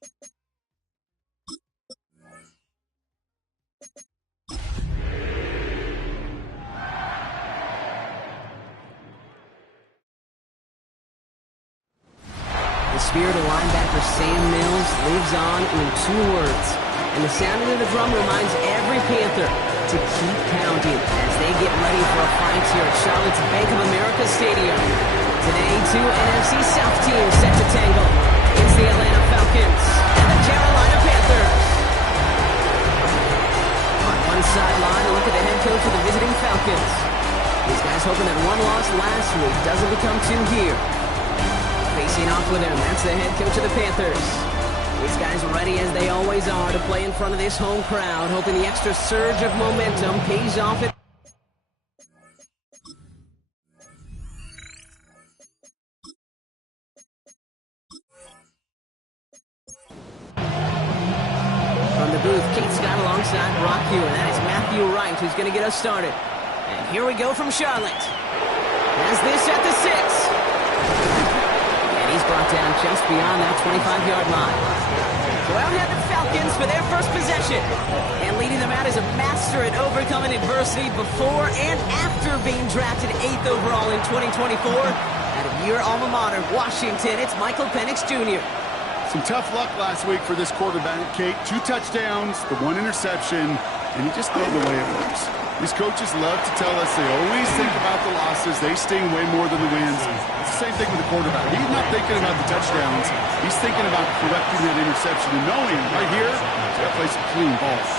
The spirit of linebacker Sam Mills lives on in 2 words. And the sound of the drum reminds every Panther to keep pounding as they get ready for a fight here at Charlotte's Bank of America Stadium. Today, 2 NFC South teams set to tangle. It's the Atlanta Falcons and the Carolina Panthers. On one sideline, a look at the head coach of the visiting Falcons. These guys hoping that 1 loss last week doesn't become 2 here. Facing off with him, that's the head coach of the Panthers. These guys ready as they always are to play in front of this home crowd, hoping the extra surge of momentum pays off at from the booth, Kate Scott alongside Brock Hugh, and that is Matthew Wright who's going to get us started. And here we go from Charlotte. As this at the 6. He's brought down just beyond that 25-yard line. So out have the Falcons for their first possession. And leading them out is a master at overcoming adversity before and after being drafted 8th overall in 2024. Out of your alma mater, Washington, it's Michael Penix Jr. Some tough luck last week for this quarterback, Kate. 2 touchdowns, the 1 interception, and he just played the way it works. These coaches love to tell us they always think about the losses. They sting way more than the wins. It's the same thing with the quarterback. He's not thinking about the touchdowns. He's thinking about correcting that interception and knowing right here, he's got to play some clean balls.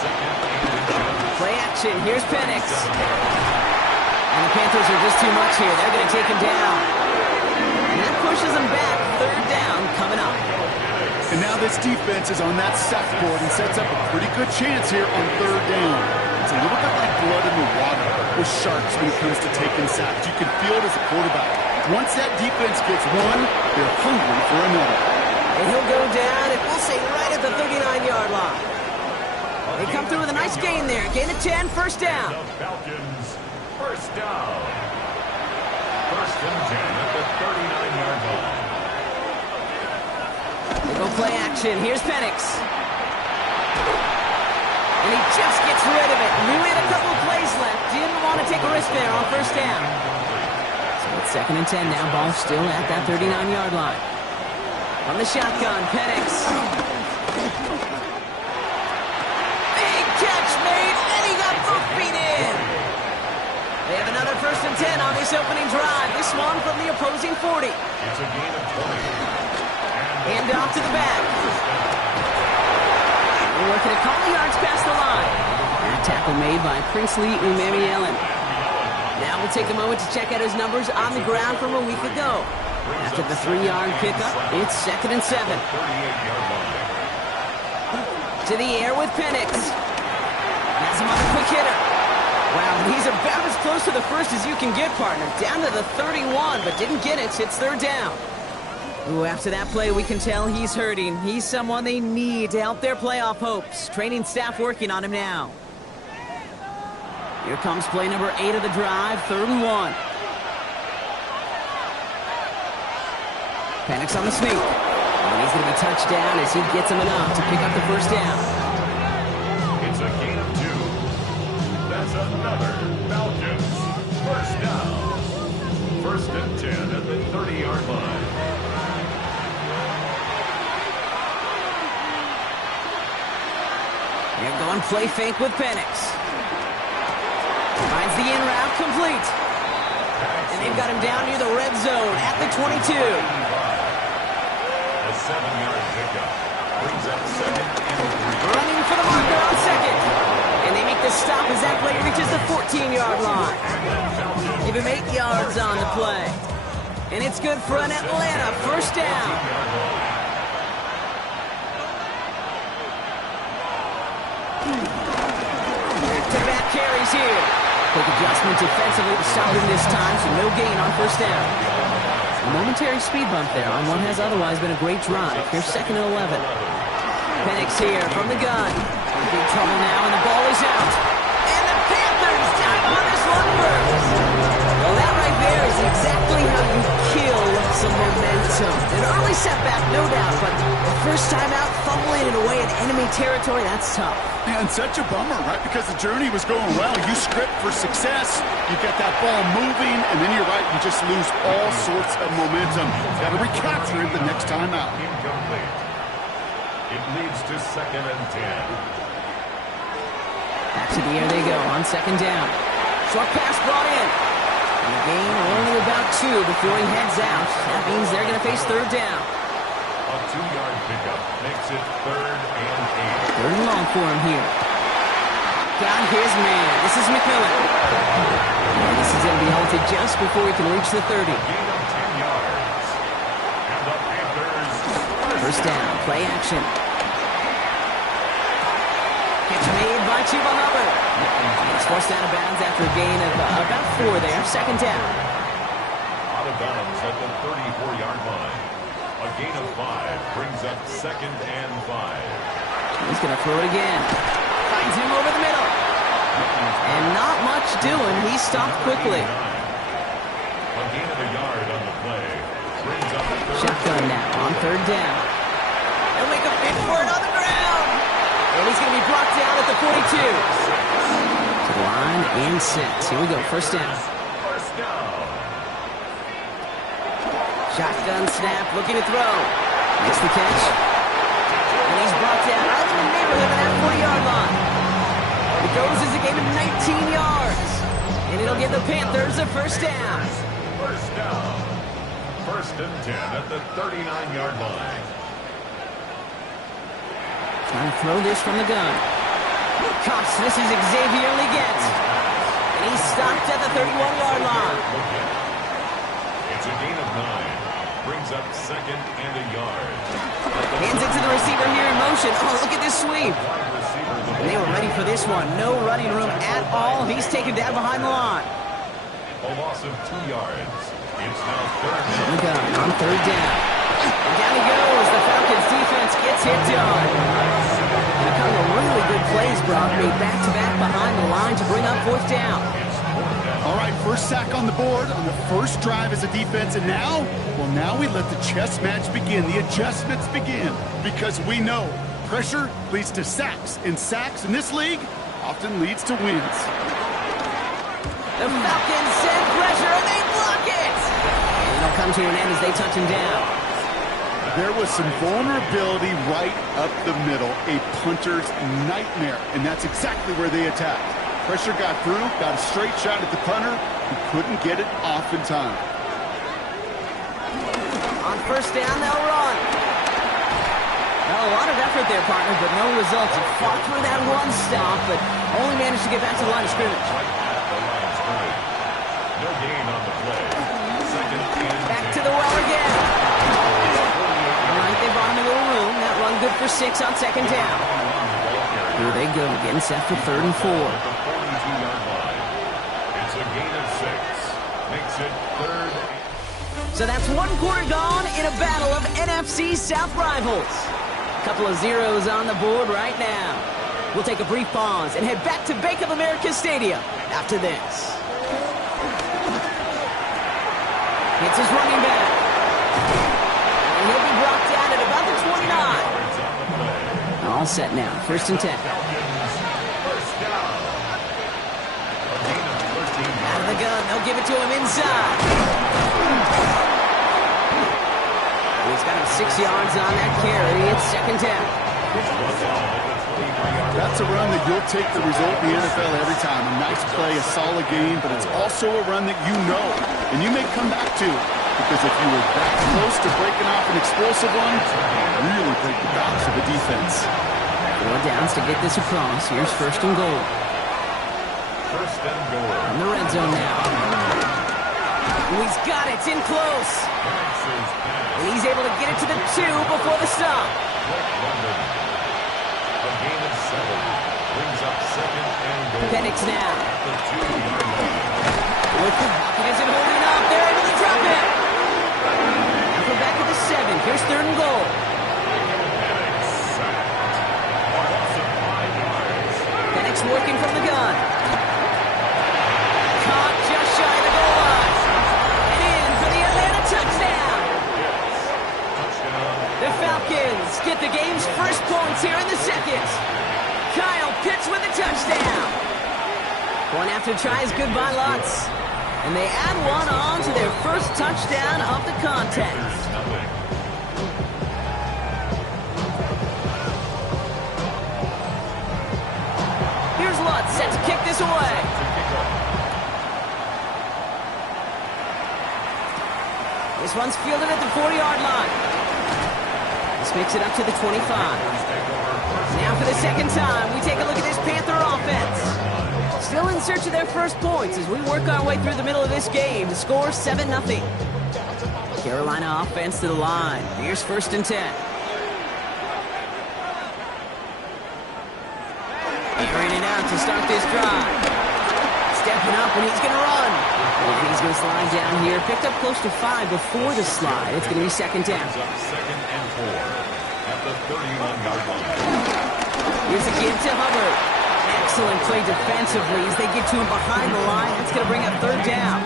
Play action. Here's Penix. And the Panthers are just too much here. They're going to take him down. And that pushes him back. 3rd down coming up. And now this defense is on that sack board and sets up a pretty good chance here on 3rd down. It's a little bit like blood in the water with Sharks when it comes to taking sacks. You can feel it as a quarterback. Once that defense gets one, they're hungry for another. And he'll go down, and we'll say right at the 39-yard line. They come through with a nice gain there. Gain of 10, 1st down. The Falcons, 1st down. 1st and 10 at the 39-yard line. They go play action. Here's Penix. And he just gets rid of it. Knew he had a couple of plays left. Didn't want to take a risk there on 1st down. So it's 2nd and 10 now. Ball still at that 39-yard line. From the shotgun, Penix. Big catch made, and he got both feet in. They have another 1st and 10 on this opening drive. This one from the opposing 40. It's a gain of 20. Hand off to the back. We're looking at couple yards past the line. That tackle made by Princely Umamielen. Now we'll take a moment to check out his numbers on the ground from a week ago. After the 3-yard pickup, it's 2nd and 7. To the air with Penix. That's another quick hitter. Wow, he's about as close to the 1st as you can get, partner. Down to the 31, but didn't get it. It's 3rd down. Ooh, after that play, we can tell he's hurting. He's someone they need to help their playoff hopes. Training staff working on him now. Here comes play number 8 of the drive, 3rd and 1. Penix on the sneak. And he's going to be touched down as he gets him enough to pick up the 1st down. It's a gain of 2. That's another Falcons 1st down. 1st and 10 at the 30-yard line. They're going play fake with Penix. Finds the in route complete. And they've got him down near the red zone at the 22. A 7-yard pickup brings up 2nd and 3. Running for the marker on 2nd. And they make the stop as that play reaches the 14-yard line. Give him 8 yards on the play. And it's good for an Atlanta 1st down. Back-to-back carries here. Quick adjustment defensively to stop him this time, so no gain on 1st down. A momentary speed bump there on what has otherwise been a great drive. Here's 2nd and 11. Penix here from the gun. In big trouble now, and the ball is out. And the Panthers dive on this one first. Well, that right there is exactly how you kill some momentum. zone. An early setback, no doubt, but the first time out, fumbling it away in enemy territory, that's tough. And such a bummer, right? Because the journey was going well. You script for success, you get that ball moving, and then you're right, you just lose all sorts of momentum. Got to recapture it the next time out. Incomplete. It leads to 2nd and 10. Back to the air they go on 2nd down. Short pass brought in. And the gain only about 2 before he heads out. That means they're going to face 3rd down. A 2-yard pickup makes it 3rd and 8. 3rd and long for him here. Got his man. This is McMillan. And this is going to be halted just before he can reach the 30. Gain of 10 yards. And the Panthers. First down, play action. Catch made by Chuba Hubbard. He's forced out of bounds after a gain of about 4 there. 2nd down. Out of bounds at the 34-yard line. A gain of 5 brings up 2nd and 5. He's going to throw it again. Finds him over the middle. And not much doing. He stopped quickly. A gain of a yard on the play. Brings up 3rd. Shotgun now on 3rd down. They'll make a big for it on the ground. And he's going to be brought down at the 42. To the line and set. Here we go. First down. First down. Shotgun snap. Looking to throw. Makes the catch. And he's brought down right in the neighborhood of that 40-yard line. It goes as a gain of 19 yards. And it'll give the Panthers a first down. First down. 1st and 10 at the 39-yard line. Trying to throw this from the gun. Cops, this is Xavier Leggett. And he's stopped at the 31-yard line. It's a gain of 9. Brings up 2nd and a yard. Hands it to the receiver here in motion. Oh, look at this sweep. And they were ready for this one. No running room at all. He's taken down behind the line. A loss of 2 yards. It's now 3rd On the gun on 3rd down. And down he goes. The Falcons defense gets it done. And a couple of really good plays, Brock, made back-to-back behind the line to bring up 4th down. All right, first sack on the board on the first drive as a defense, and now, well, now we let the chess match begin, the adjustments begin, because we know pressure leads to sacks, and sacks in this league often leads to wins. The Falcons send pressure, and they block it! And it'll come to an end as they touch him down. There was some vulnerability right up the middle, a punter's nightmare, and that's exactly where they attacked. Pressure got through, got a straight shot at the punter, who couldn't get it off in time. On first down, they'll run. Well, a lot of effort there, partner, but no results. He fought through that one stop, but only managed to get back to the line of scrimmage. No gain on the play. 2nd and Back to the well again. All right, they brought him a little room. That run good for 6 on 2nd down. Here they go, getting set for 3rd and 4. 42-yard line. It's a gain of 6. Makes it 3rd. So that's 1 quarter gone in a battle of NFC South rivals. A couple of zeros on the board right now. We'll take a brief pause and head back to Bank of America Stadium after this. It's his running back. And he'll be brought down at about the 29. All set now. 1st and 10. First down. A gain of 13. Out of the gun. They'll give it to him inside. He's got him 6 yards on that carry. It's 2nd down. That's a run that you'll take the result in the NFL every time. A nice play, a solid game, but it's also a run that you know, and you may come back to, because if you were that close to breaking off an explosive one, you really break the backs of the defense. 4 downs to get this across. Here's 1st and goal. 1st and goal. In the red zone now. Ooh, he's got it. It's in close. And he's able to get it to the 2 before the stop. A gain of 7 brings up 2nd and goal. Penix now. At the 2-yard line. With the pocket isn't holding up. They're able to drop it. Now we're back at the 7. Here's 3rd and goal. Penix working from the gun. Caught just shy of the goal line. And in for the Atlanta touchdown. the game's first points here in the second. Kyle Pitts with a touchdown. One after tries good by Lutz. And they add one on to their first touchdown of the contest. Here's Lutz set to kick this away. This one's fielded at the 40-yard line. This makes it up to the 25. Now for the second time, we take a look at this Panther offense. Still in search of their first points as we work our way through the middle of this game. The score 7-0. Carolina offense to the line. Here's 1st and 10. Airing it out to start this drive. Stepping up, and he's going to run. And he's going to slide down here. Picked up close to 5 before the slide. It's going to be 2nd down. 2nd and 4 at the 31-yard line. Here's a give to Hubbard. Excellent play defensively as they get to him behind the line. That's going to bring up 3rd down.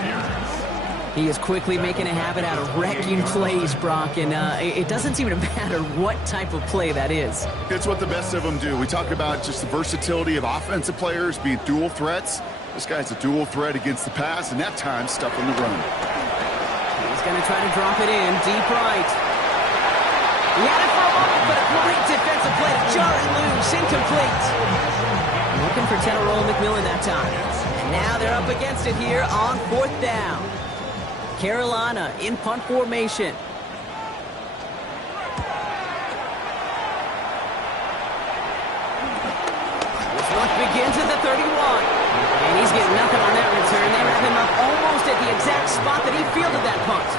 He is quickly making a habit out of wrecking plays, Brock, and it doesn't seem to matter what type of play that is. It's what the best of them do. We talk about just the versatility of offensive players being dual threats. This guy's a dual threat against the pass, and that time stuck on the run. He's going to try to drop it in deep right. He had it for a moment, but a great defensive play to jar it loose, incomplete. Looking for Tenero McMillan that time. And now they're up against it here on 4th down. Carolina in punt formation. This one begins at the 31. And he's getting nothing on that return. They wrap him up almost at the exact spot that he fielded that punt.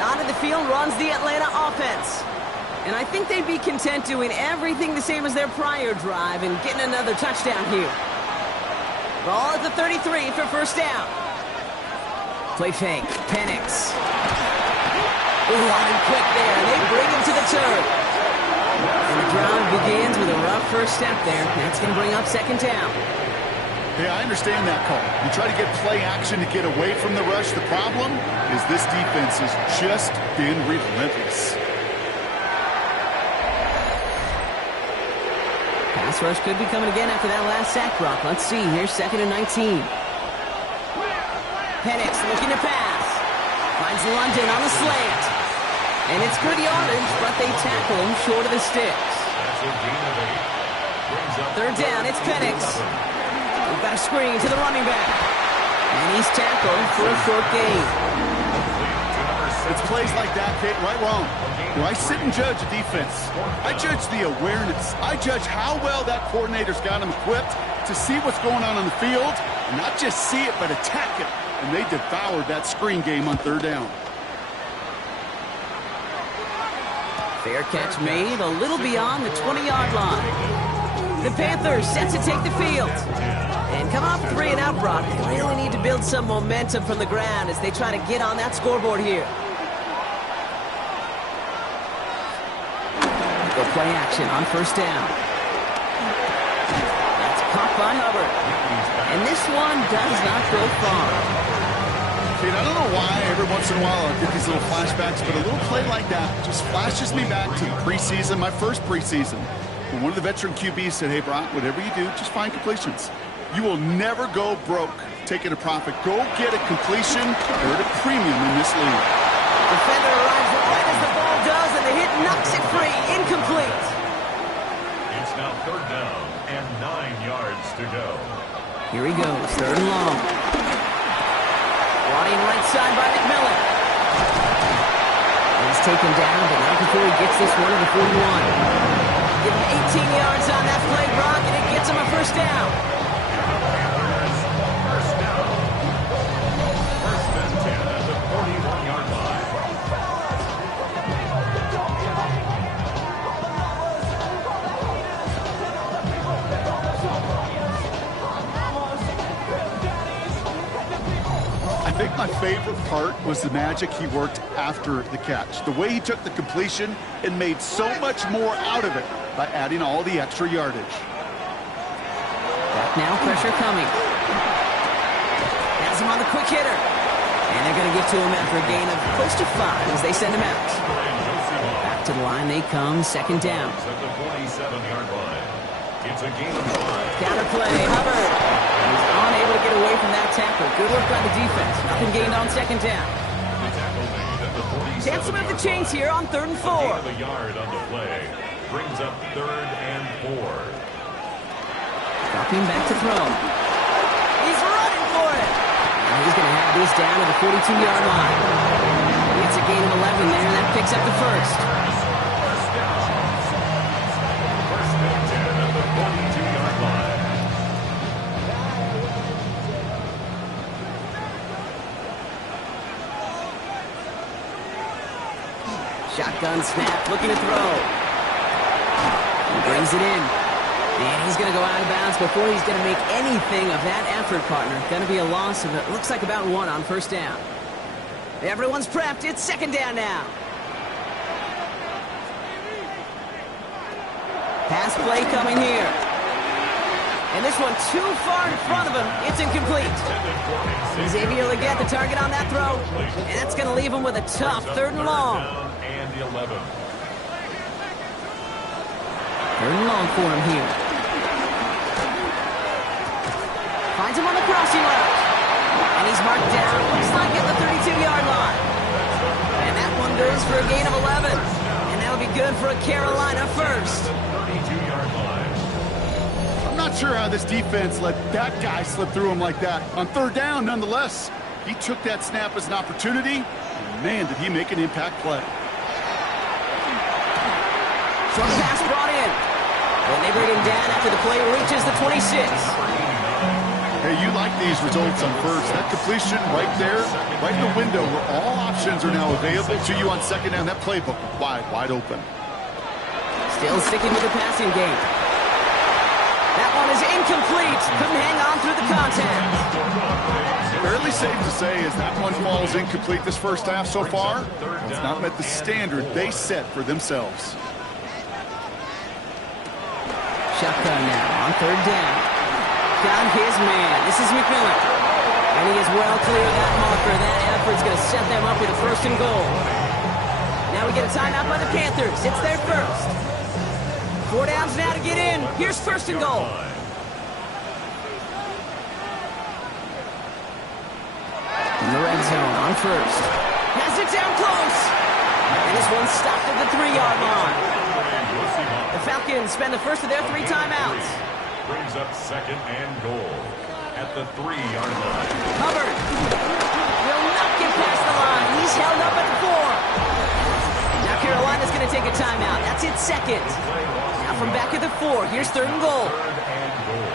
Out of the field runs the Atlanta offense. And I think they'd be content doing everything the same as their prior drive and getting another touchdown here. Ball at the 33 for 1st down. Play fake. Penix. Line quick there. They bring him to the turf. And the drive begins with a rough first step there. That's going to bring up 2nd down. Yeah, I understand that call. You try to get play action to get away from the rush. The problem is this defense has just been relentless. Pass rush could be coming again after that last sack, Brock. Let's see. Here's 2nd and 19. Penix looking to pass. Finds London on the slant. And it's good yardage, but they tackle him short of the sticks. 3rd down, it's Penix. We've got a screen to the running back. And he's tackled for a short gain. It's plays like that, Kate, right wrong. When I sit and judge a defense, I judge the awareness. I judge how well that coordinator's got him equipped to see what's going on the field, and not just see it, but attack it. And they devoured that screen game on 3rd down. Fair catch made a little beyond the 20-yard line. The Panthers set to take the field. And coming off 3 and out, Brock, they really need to build some momentum from the ground as they try to get on that scoreboard here. Go play action on 1st down. That's caught by Hubbard. And this one does not go far. Kate, I don't know why every once in a while I'll get these little flashbacks, but a little play like that just flashes me back to the preseason, my first preseason. When one of the veteran QBs said, hey, Brock, whatever you do, just find completions. You will never go broke taking a profit. Go get a completion. They're at a premium in this league. Defender arrives right as the ball does, and the hit knocks it free. Incomplete. It's now 3rd down and 9 yards to go. Here he goes, 3rd and long. Brought in right side by McMillan. He's taken down, but not before he gets this one to the 41. Give him 18 yards on that play, Brock, and it gets him a 1st down. First down. 1st and 10 at the 41-yard line. I think my favorite part was the magic he worked after the catch. The way he took the completion and made so much more out of it by adding all the extra yardage. Back now, pressure coming. Has him on the quick hitter. And they're going to get to him after a gain of close to 5 as they send him out. Back Back to the line they come, second down. At the 47-yard line. It's a gain of 5. Counter play, Hubbard. He's unable to get away from that tackle. Good work by the defense. Nothing gained on second down. The tackle made at the 47. Chance to move the chains here on 3rd and 4. Gain of a yard on the play. Brings up 3rd and 4. Dropping back to throw. He's running for it. And he's going to have this down to the 42-yard line. It's a gain of 11 there, and that picks up the first. First down. First and 10 at the 42-yard line. Shotgun snap, looking to throw. He brings it in. And he's going to go out of bounds before he's going to make anything of that effort, partner. Going to be a loss of, it looks like about 1 on first down. Everyone's prepped. It's second down now. Pass play coming here. And this one too far in front of him. It's incomplete. Xavier Legette, the target on that throw. And that's going to leave him with a tough 3rd and long. And 11. 3rd and long for him here. Finds him on the crossing route. And he's marked down, looks like at the 32-yard line. And that one goes for a gain of 11. And that'll be good for a Carolina first. 32-yard line. I'm not sure how this defense let that guy slip through him like that. On 3rd down, nonetheless, he took that snap as an opportunity. And man, did he make an impact play. Short pass brought in. And they bring him down after the play reaches the 26. Hey, you like these results on first. That completion right there, right in the window where all options are now available to you on second down. That playbook wide open. Still sticking with the passing game. That one is incomplete. Couldn't hang on through the contact. Fairly safe to say as that one falls incomplete this first half so far, it's not met the standard they set for themselves. Shotgun now on 3rd down. Got his man. This is McMillan. And he is well clear of that marker. That effort's going to set them up with a 1st and goal. Now we get a timeout by the Panthers. It's their first. 4 downs now to get in. Here's 1st and goal. In the red zone on 1st. Has it down close. And this one's stopped at the 3-yard line. The Falcons spend the first of their 3 timeouts. Brings up 2nd and goal at the 3-yard line. Hubbard will not get past the line. He's held up at the 4. Now Carolina's going to take a timeout. That's its 2nd. Now from back at the 4, here's 3rd and goal. 3rd and goal.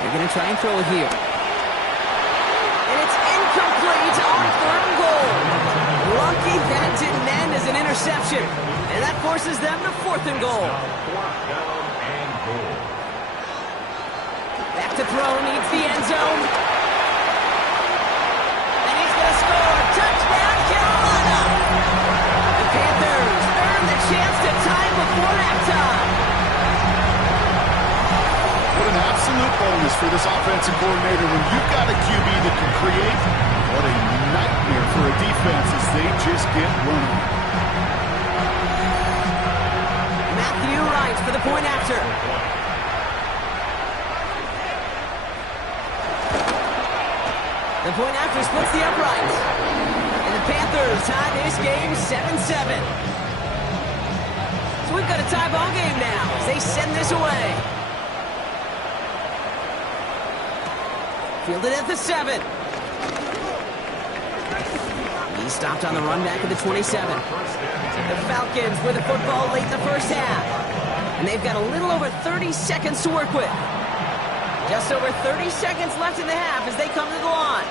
They're going to try and throw it here. And it's incomplete on 3rd and goal. Lucky that didn't end as an interception. And that forces them to 4th and goal. 4th down and goal. Back to throw, needs the end zone. And he's going to score. Touchdown, Carolina! The Panthers earn the chance to tie before halftime. What an absolute bonus for this offensive coordinator when you've got a QB that can create. What a nightmare for a defense as they just get running. Matthew Wright for the point after. The point after splits the uprights. And the Panthers tie this game 7-7. So we've got a tie ball game now as they send this away. Fielded at the 7. He's stopped on the run back at the 27. The Falcons with the football late in the first half. And they've got a little over 30 seconds to work with. Just over 30 seconds left in the half as they come to the line.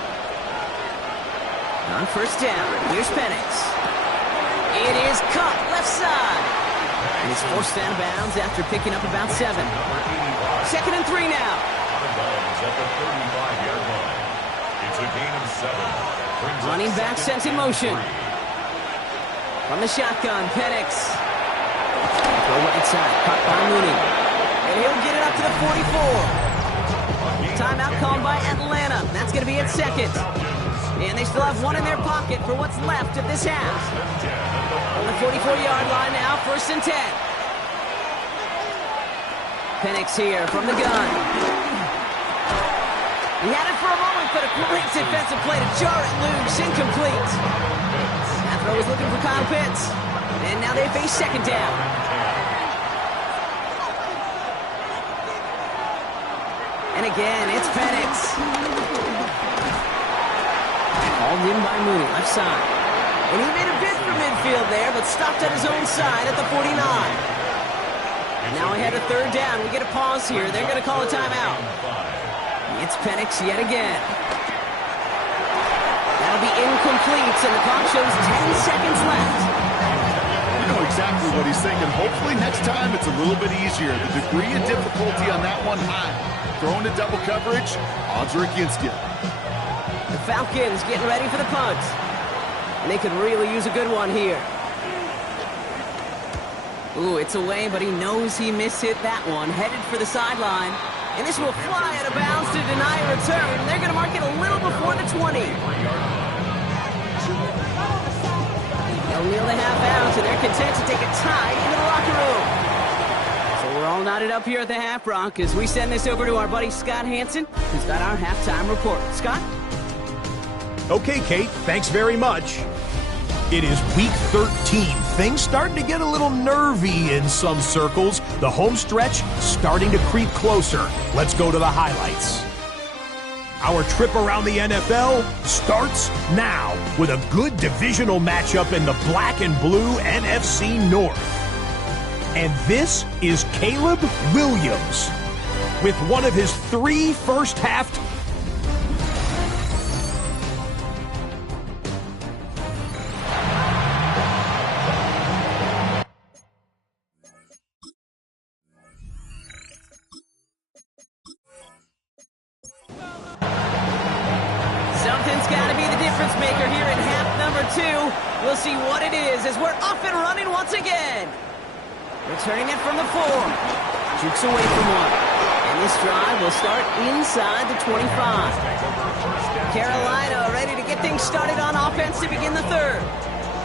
On first down, here's Penix. It is cut left side. And he's forced out of bounds after picking up about 7. 2nd and 3 now. Out of bounds at the 35-yard line. It's a gain of 7. Running back sent in motion. From the shotgun, Penix. Go right side, caught by Mooney. And he'll get it up to the 44. Timeout called by Atlanta. That's going to be its 2nd. And they still have one in their pocket for what's left of this half. On the 44-yard line now, 1st and 10. Penix here from the gun. He had it for a moment, but a great defensive play to jar it loose, incomplete. That throw was looking for Kyle Pitts. And now they face 2nd down. And again, it's Penix. Hauled in by Mooney, left side. And he made a bid for midfield there, but stopped at his own side at the 49. Now ahead of 3rd down. We get a pause here. They're going to call a timeout. It's Penix yet again. That'll be incomplete, and the clock shows 10 seconds left. You know exactly what he's thinking. Hopefully next time it's a little bit easier. The degree of difficulty on that one high. Throwing to double coverage, odds are against you. The Falcons getting ready for the punt. And they could really use a good one here. Ooh, it's away, but he knows he mishit that one. Headed for the sideline. And this will fly out of bounds to deny a return. They're going to mark it a little before the 20. They'll kneel the half out, and they're content to take a tie into the locker room. So we're all knotted up here at the half, Brock, as we send this over to our buddy Scott Hansen, who's got our halftime report. Scott? Okay, Kate, thanks very much. It is week 13. Things starting to get a little nervy in some circles. The home stretch starting to creep closer. Let's go to the highlights. Our trip around the NFL starts now with a good divisional matchup in the black and blue NFC North. And this is Caleb Williams with one of his 3 first-half We'll see what it is as we're off and running once again. Returning it from the 4. Jukes away from one. And this drive will start inside the 25. Carolina ready to get things started on offense to begin the 3rd.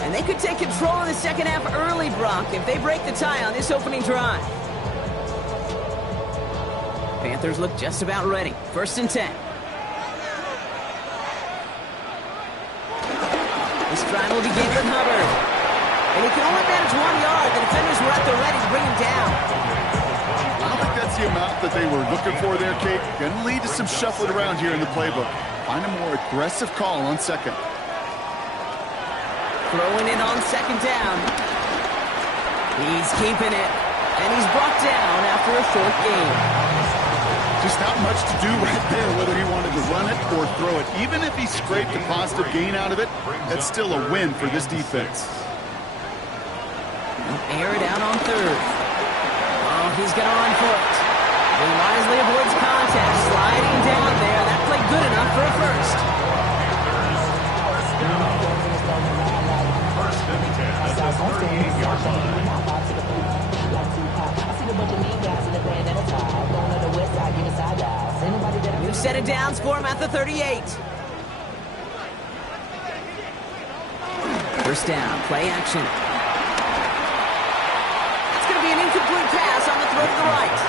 And they could take control of the second half early, Brock, if they break the tie on this opening drive. Panthers look just about ready. 1st and 10. This drive will begin with Hubbard. And he can only manage 1 yard. The defenders were at the ready to bring him down. I don't think that's the amount that they were looking for there, Kate. Going to lead to some shuffling around here in the playbook. Find a more aggressive call on 2nd. Throwing it on 2nd down. He's keeping it. And he's brought down after a 4th game. Just not much to do right there, whether he wanted to run it or throw it. Even if he scraped a positive gain out of it, that's still a win for this defense. Air it out on 3rd. Oh, he's going to run for it. He wisely avoids contact, sliding down there. That played good enough for a 1st. First and 10 at the 38-yard line. New set of downs for him at the 38. 1st down, play action. It's going to be an incomplete pass on the throw to the right.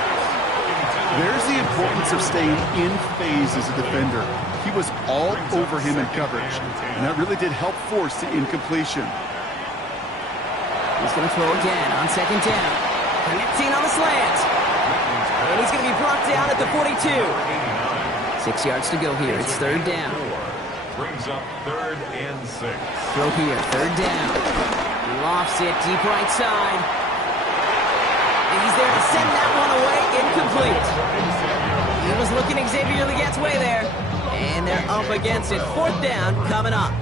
There's the importance of staying in phase as a defender. He was all over him in coverage, and that really did help force the incompletion. He's going to throw again on 2nd down. Connecting on the slant. And he's going to be brought down at the 42. 6 yards to go here. It's 3rd down. Brings up 3rd and 6. Throw here, 3rd down. He lofts it deep right side. And he's there to send that one away. Incomplete. He was looking Xavier Legette's way there. And they're up against it. 4th down coming up.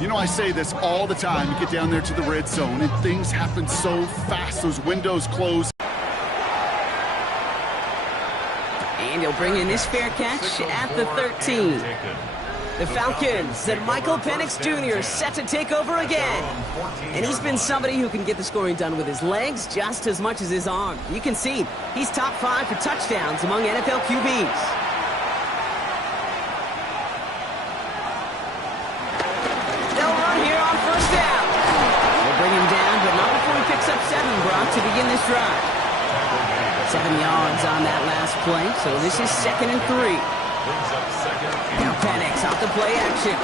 You know, I say this all the time. You get down there to the red zone, and things happen so fast. Those windows close. And he'll bring in this fair catch at the 13. The Falcons and Michael Penix Jr. set to take over again. And he's been somebody who can get the scoring done with his legs just as much as his arm. You can see he's top 5 for touchdowns among NFL QBs. begin this drive. 7 yards on that last play, so this is 2nd and 3. Now Penix off the play action.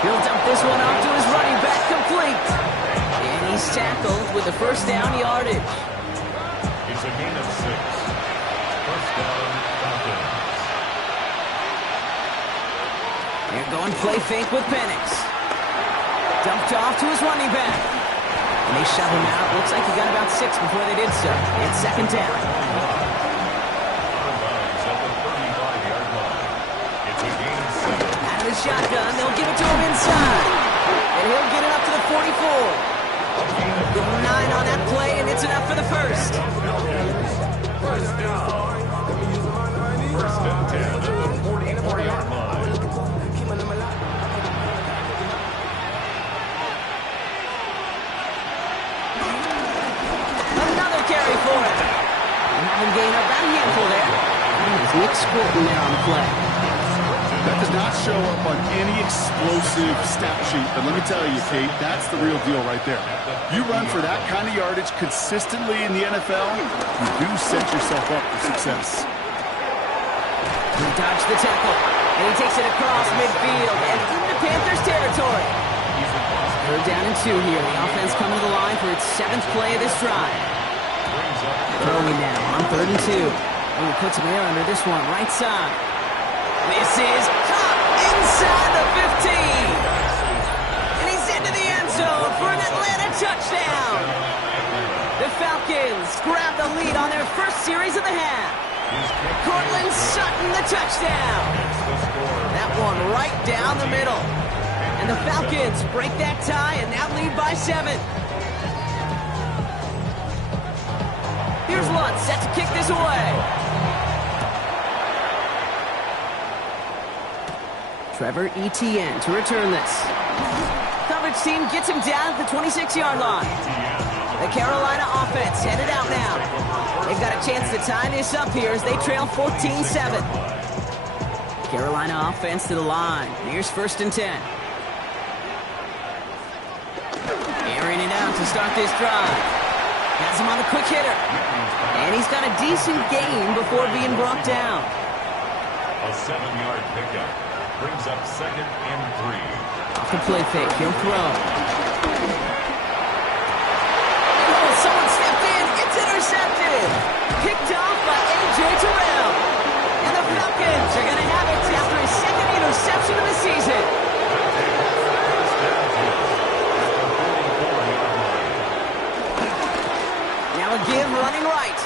He'll dump this one off to his running back, complete. And he's tackled with the first down yardage. It's a gain of 6. First down, Falcons. They're going play fake with Penix. Dumped off to his running back. And they shove him out. Looks like he got about 6 before they did so. It's 2nd down. Out of the shotgun, they'll give it to him inside. And he'll get it up to the 44. Give him 9 on that play, and it's enough for the first. First down. First and 10 at the 44-yard line. Another carry for it. And having gained up that handful there. It's Nick Squilton there on the play. That does not show up on any explosive stat sheet, but let me tell you, Kate, that's the real deal right there. You run for that kind of yardage consistently in the NFL, you do set yourself up for success. He dodged the tackle, and he takes it across midfield and into Panthers territory. 3rd down and 2 here. The offense coming to the line for its 7th play of this drive. Throwing now on 3rd and 2. Oh, he puts him there under this one, right side. This is caught inside the 15. And he's into the end zone for an Atlanta touchdown. The Falcons grab the lead on their first series of the half. Cortland Sutton, the touchdown. That one right down the middle. And the Falcons break that tie and now lead by 7. Here's Lutz set to kick this away. Trevor Etienne to return this. Coverage team gets him down at the 26-yard line. The Carolina offense headed out now. They've got a chance to tie this up here as they trail 14-7. Carolina offense to the line. Here's 1st and 10. Airing it out to start this drive. Has him on the quick hitter. And he's got a decent gain before being brought down. A 7-yard pickup. Brings up 2nd and 3. Off the play fake, he'll throw. Oh, someone stepped in. It's intercepted. Picked off by A.J. Terrell. And the Falcons are going to have it after his 2nd interception of the season. Now a give running right.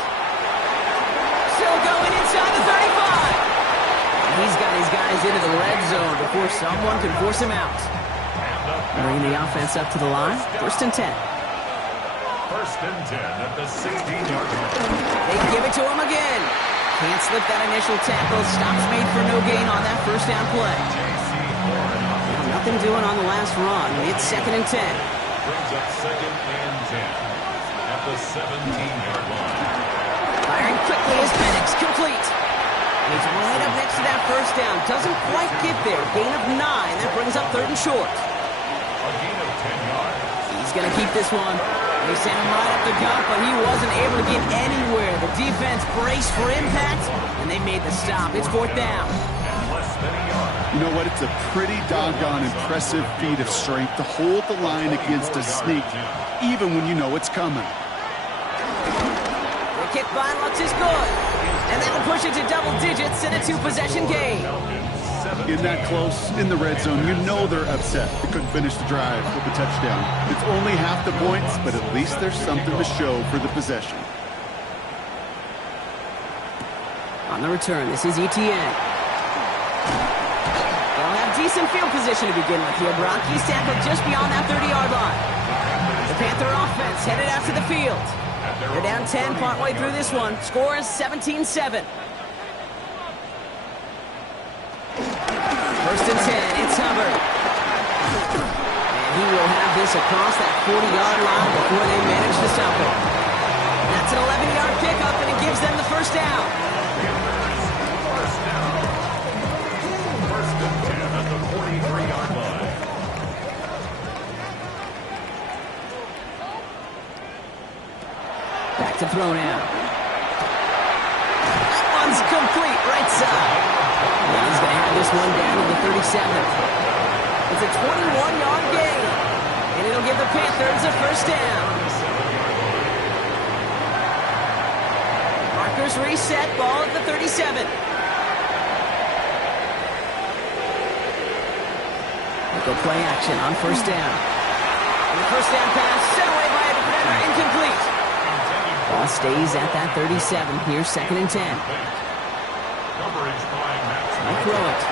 Still going inside the 35. He's got his guys into the red zone before someone can force him out. Bringing the offense up to the line. 1st and 10. 1st and 10 at the 16-yard line. They give it to him again. Can't slip that initial tackle. Stops made for no gain on that first down play. Nothing doing on the last run. It's 2nd and 10. Brings up 2nd and 10 at the 17-yard line. Firing quickly is Penix, complete. He's right up next to that first down. Doesn't quite get there. Gain of 9. That brings up 3rd and short. A gain of 10 yards. He's going to keep this one. They sent him right up the gut, but he wasn't able to get anywhere. The defense braced for impact, and they made the stop. It's 4th down. And less than a yard. You know what? It's a pretty doggone impressive feat of strength to hold the line against a sneak, even when you know it's coming. The kick by Lutz is good. And that'll push it to double digits in a 2-possession game. In that close, in the red zone, you know they're upset. They couldn't finish the drive with the touchdown. It's only half the points, but at least there's something to show for the possession. On the return, this is Etienne. They'll have decent field position to begin with here, Brock. He's tackled just beyond that 30-yard line. The Panther offense headed out to the field. They're down 10 partway through this one. Score is 17-7. 1st and 10, it's Hubbard. And he will have this across that 40-yard line before they manage to stop it. That's an 11-yard pickup, and it gives them the first down. First down. 1st and 10 at the 43-yard line. throw now. That one's complete, right side. And he's going to have this one down to the 37th. It's a 21-yard gain. And it'll give the Panthers a first down. Markers reset, ball at the 37. They'll go play action on first down. And the first down pass sent away by a defender, incomplete. Ball stays at that 37. Here's 2nd and 10. They'll throw it.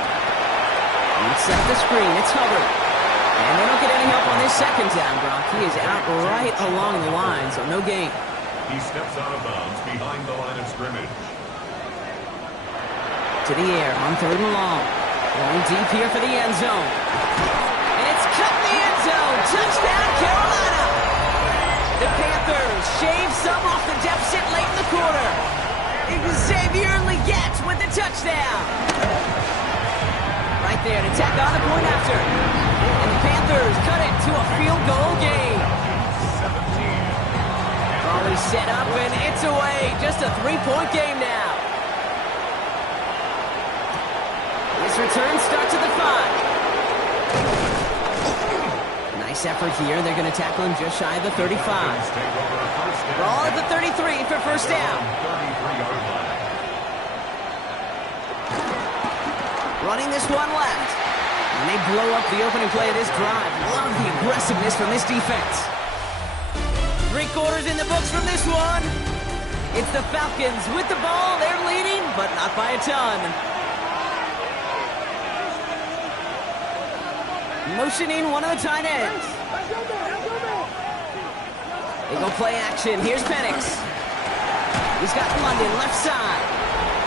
And set the screen. It's Hubbard. And they don't get any help on this second down, Brock. He is out right along the line, so no gain. He steps out of bounds behind the line of scrimmage. To the air on 3rd and long. Going deep here for the end zone. And it's cut in the end zone. Touchdown, Carolina. The Panthers shave some off the deficit late in the quarter. Xavier Legette with the touchdown. Right there to tack on the point after. And the Panthers cut it to a field goal game. 17. Ball is set up and it's away. Just a 3-point game now. This return starts at the 5. Nice effort here. They're going to tackle him just shy of the 35. Ball at the 33 for first down. Running this one left. And they blow up the opening play of this drive. Love the aggressiveness from this defense. 3 quarters in the books from this one. It's the Falcons with the ball. They're leading, but not by a ton. Motioning one of the tight ends. They go play action. Here's Penix. He's got London left side.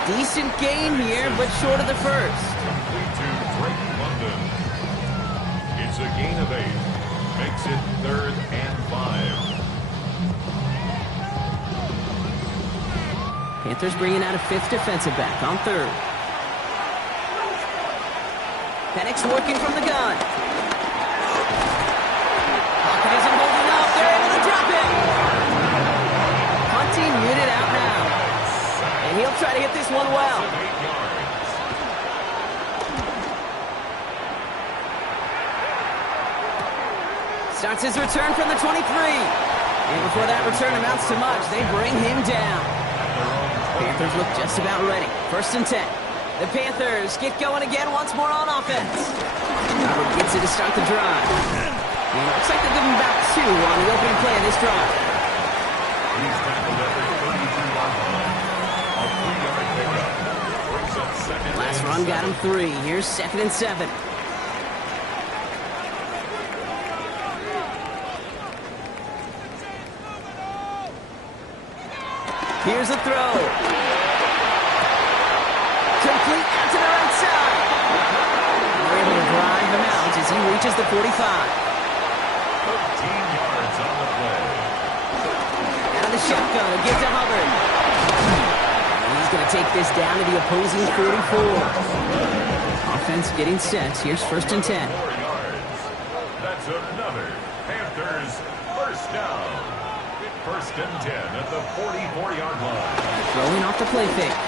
Decent gain here, but short of the first. Complete to Drake London. It's a gain of 8. Makes it 3rd and 5. Panthers bringing out a 5th defensive back on 3rd. Penix working from the gun. Pocket isn't holding up. They're able to drop it. Hunting unit out now. And he'll try to hit this one well. Starts his return from the 23. And before that return amounts to much, they bring him down. Panthers look just about ready. 1st and 10. The Panthers get going again once more on offense. Hubbard gets it to start the drive. And it looks like they'll give him about 2 on the opening play of this drive. He's tackled at the 32-yard line. A 3-yard pickup. Brings up 2nd. Last run got him 3. Here's 2nd and 7. Here's a throw. Complete out to the right side. They're able to drive him out as he reaches the 45. 13 yards on the play. Out of the shotgun, a give to Hubbard. And he's going to take this down to the opposing 44. Offense getting set. Here's 1st and 10. 4 yards. That's another Panthers first down. 1st and 10 at the 44-yard line. Throwing off the play fake.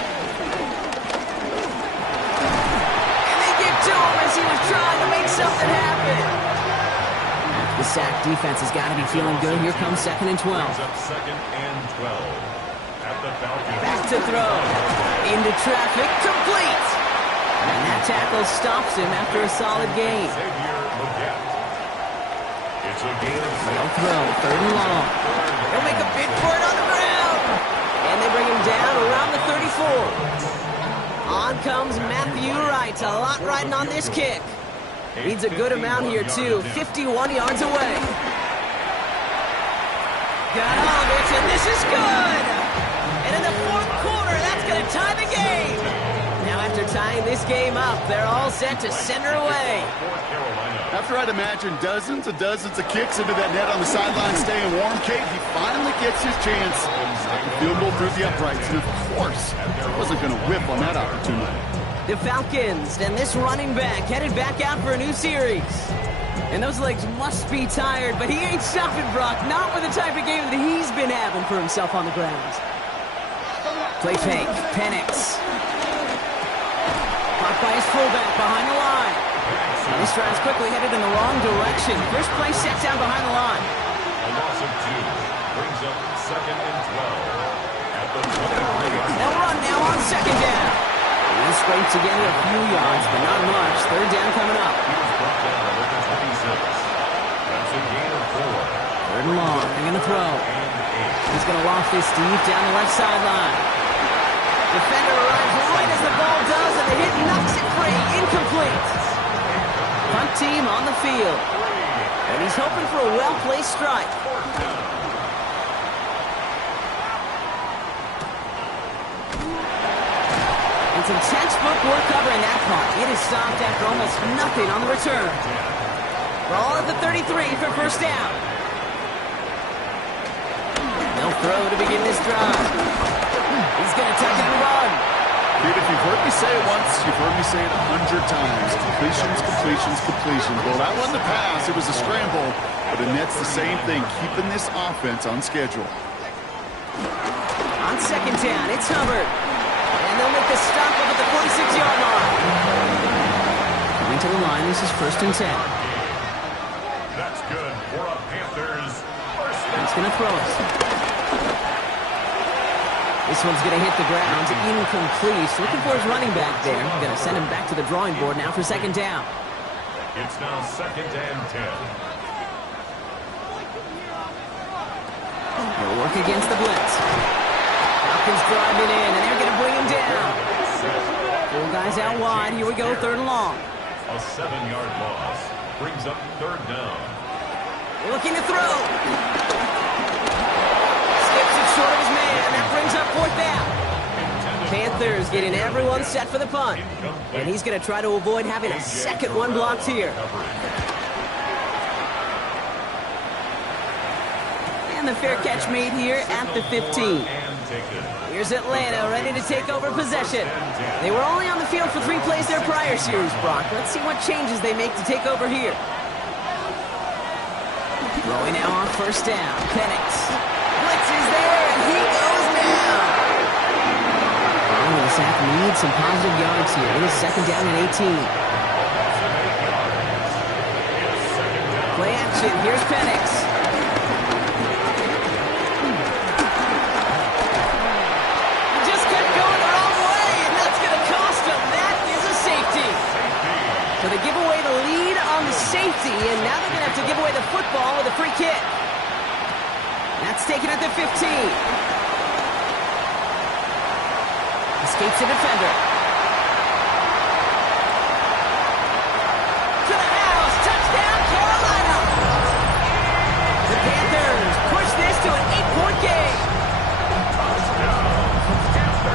And they get to him as he was trying to make something happen. The sack defense has got to be feeling good. Here comes 2nd and 12. Up 2nd and 12 at the Falcons. Back to throw. Into traffic. Complete. And that tackle stops him after a solid gain. Xavier Legette. It's a gain of 6. They'll throw. 3rd and long. They'll make a bid for it on the ground. And they bring him down around the 34. On comes Matthew Wright. A lot riding on this kick. Needs a good amount here, too. 51 yards away. Got all of it, and this is good. And in the 4th quarter, that's going to tie the game. Now, after tying this game up, they're all set to send her away. After I'd imagine dozens of kicks into that net on the sideline staying warm, Kate, he finally gets his chance. Got the field goal through the uprights, and of course, he wasn't going to whiff on that opportunity. The Falcons and this running back headed back out for a new series. And those legs must be tired, but he ain't stopping, Brock. Not with the type of game that he's been having for himself on the ground. Play fake. Penix. Blocked by his fullback behind the line. And this drive's quickly headed in the wrong direction. First play set down behind the line. A loss of 2 brings up 2nd and 12 at the 23. They'll run now on 2nd down. He scraped together a few yards, but not much. 3rd down coming up. He was brought down over the 26. That's a gain of 4. 3rd and long. They're going to throw. He's going to loft this deep down the left sideline. Defender arrives right as the ball does, and the hit knocks it free. Incomplete. Punt team on the field. And he's hoping for a well-placed strike. And some textbook work covering that punt. It is stopped after almost nothing on the return. Ball at the 33 for 1st down. They'll throw to begin this drive. He's going to tuck it and run. Dude, if you've heard me say it once, you've heard me say it 100 times. Completions, completions, completions. Well, that wasn't a pass. It was a scramble. But the net's the same thing, keeping this offense on schedule. On 2nd down, it's Hubbard. And they'll make the stop up at the 46-yard line. Coming to the line, this is 1st and 10. That's good for a Panthers. He's going to throw it. This one's going to hit the ground. Incomplete. Looking for his running back there. Going to send him back to the drawing board now for 2nd down. It's now 2nd and 10. He'll work against the blitz. Falcons driving in, and they're going to bring him down. 4 guys out wide. Here we go, 3rd and long. A 7-yard loss brings up 3rd down. Looking to throw. Skips it short of his man. That brings up 4th down. Panthers getting everyone set for the punt. And he's going to try to avoid having a 2nd one blocked here. And the fair catch made here at the 15. Here's Atlanta ready to take over possession. They were only on the field for 3 plays their prior series, Brock. Let's see what changes they make to take over here. Throwing now on 1st down. Penix. Blitz is there, and he goes now. The Sack needs some positive yards here. It is 2nd down and 18. Play action. Here's Penix. So they give away the lead on the safety, and now they're going to have to give away the football with a free kick. That's taken at the 15. Escapes the defender. To the house. Touchdown, Carolina. The Panthers push this to an 8-point game.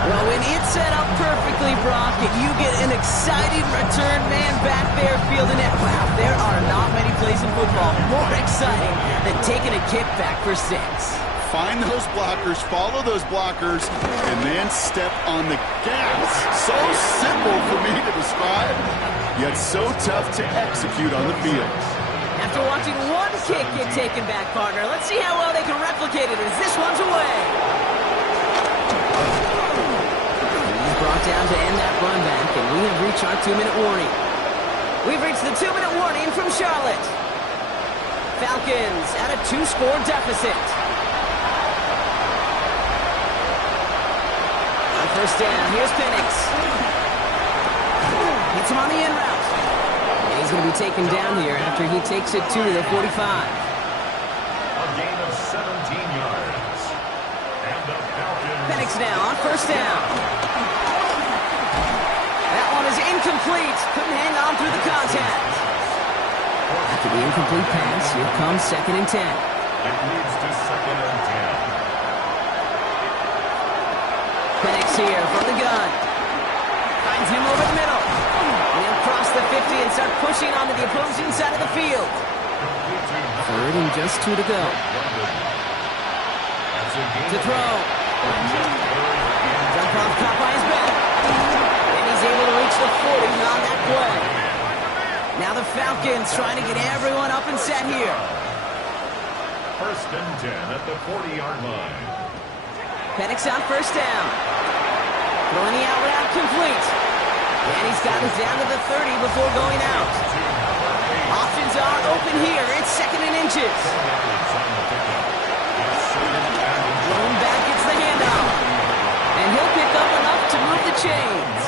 Well, when it's set up perfectly, Brock, you get an exciting return man back there fielding it. Wow, there are not many plays in football more exciting than taking a kick back for 6. Find those blockers, follow those blockers, and then step on the gas. So simple for me to describe, yet so tough to execute on the field. After watching one kick get taken back, partner, let's see how well they can replicate it as this one's away. Brought down to end that run back, and we have reached our 2-minute warning. We've reached the 2-minute warning from Charlotte. Falcons at a 2-score deficit. On 1st down, here's Penix. Hits him on the in route. And he's going to be taken down here after he takes it to the 45. A gain of 17 yards. And the Falcons. Penix now on 1st down. Is incomplete. Couldn't hang on through the contact. After the incomplete pass, here comes 2nd and 10. It leads to 2nd and 10. Penix here from the gun. Finds him over the middle. And he'll cross the 50 and start pushing onto the opposing side of the field. 3rd and just 2 to go. That's a gain To throw. Dunkov caught by his back. And he's able to reach the 40 on that play. Now the Falcons trying to get everyone up and set here. First and 10 at the 40-yard line. Penix out first down. Throwing the out route complete. And he's got it down to the 30 before going out. Options are open here. It's second and inches. Thrown back, it's the handoff. And he'll pick up enough to move the chains.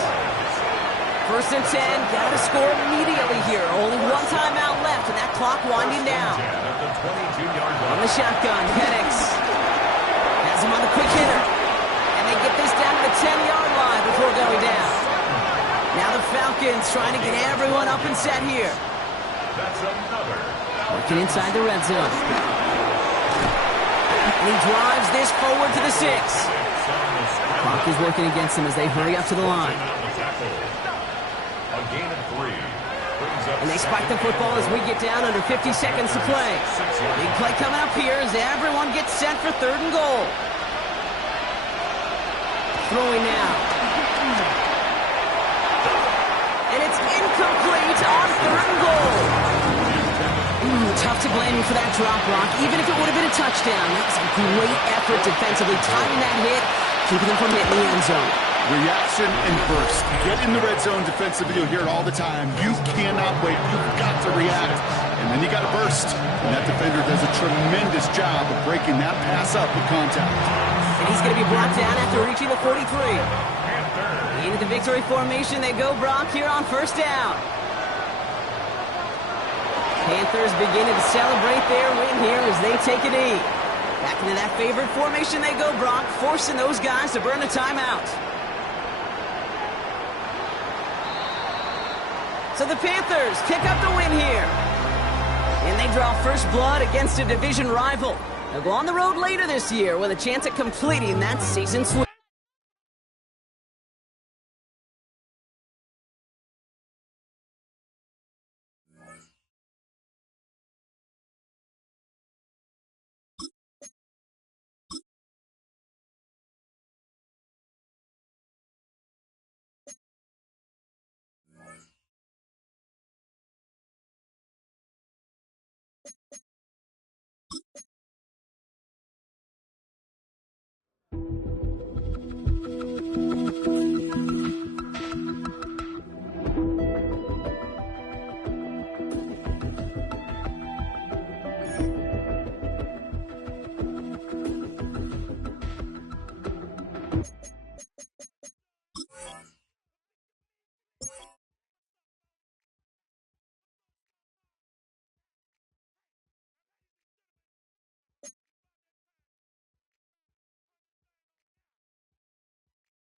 First and 10, got to score immediately here. Only one timeout left, and that clock winding down. On the shotgun, Penix has him on the quick hitter. And they get this down to the 10-yard line before going down. Now the Falcons trying to get everyone up and set here. That's another. Working inside the red zone. And he drives this forward to the 6. Clock is working against him as they hurry up to the line. A gain of 3. And they spike the football as we get down under 50 seconds to play. Big play coming up here as everyone gets set for third and goal. Throwing now. And it's incomplete on third and goal. Tough to blame him for that drop, Rock, even if it would have been a touchdown. That was a great effort defensively, timing that hit, keeping him from hitting the end zone. Reaction and burst. Get in the red zone defensively. You'll hear it all the time. You cannot wait. You've got to react. And then you got to burst. And that defender does a tremendous job of breaking that pass up with contact. And he's going to be brought down after reaching the 43. Into the victory formation they go, Brock, here on first down. Panthers beginning to celebrate their win here as they take a knee. Back into that favorite formation they go, Brock, forcing those guys to burn the timeout. So the Panthers pick up the win here. And they draw first blood against a division rival. They'll go on the road later this year with a chance at completing that season sweep.